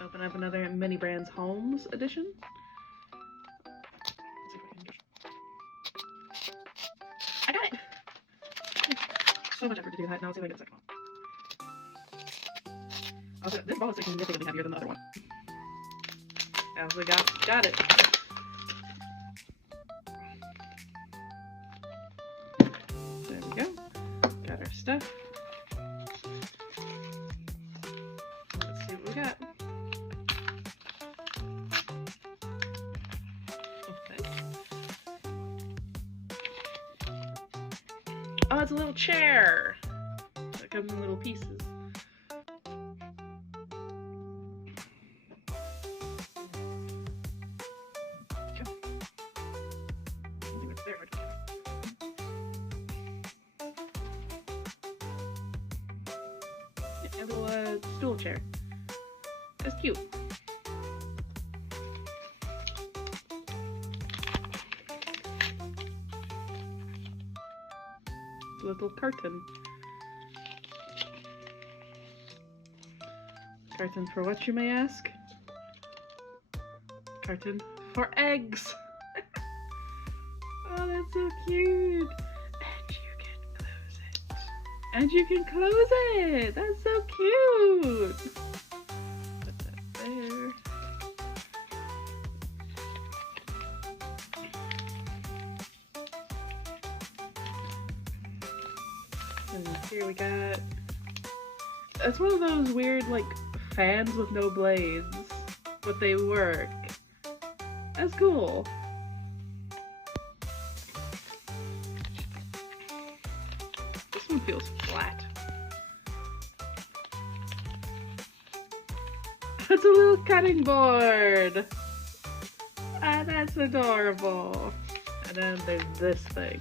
Open up another Mini Brands Homes edition. I got it! So much effort to do that. Now let's see if I get the second one. Also, this ball is significantly heavier than the other one. Also got it. There we go. Got our stuff. Let's see what we got. Okay. Oh, it's a little chair. It comes in little pieces. A little stool chair. That's cute. Little carton. Carton for what, you may ask? Carton for eggs. Oh, that's so cute. And you can close it! That's so cute! Put that there. And here we got... It's one of those weird, like, fans with no blades. But they work. That's cool. This one feels flat. It's a little cutting board! Ah, that's adorable. And then there's this thing.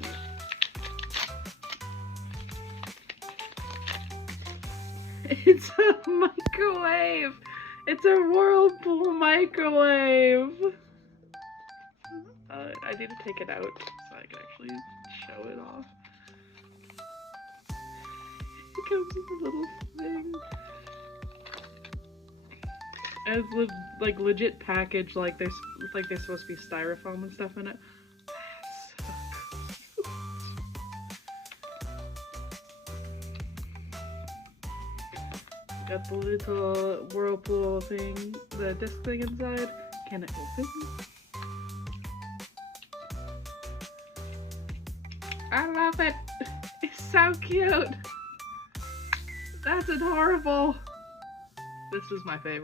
It's a microwave! It's a Whirlpool microwave! I need to take it out so I can actually show it off. It comes with a little thing. And it's like legit packaged, like there's supposed to be styrofoam and stuff in it. That's so cute. Got the little Whirlpool thing, the disc thing inside. Can it open? I love it. It's so cute. That's adorable. This is my favorite.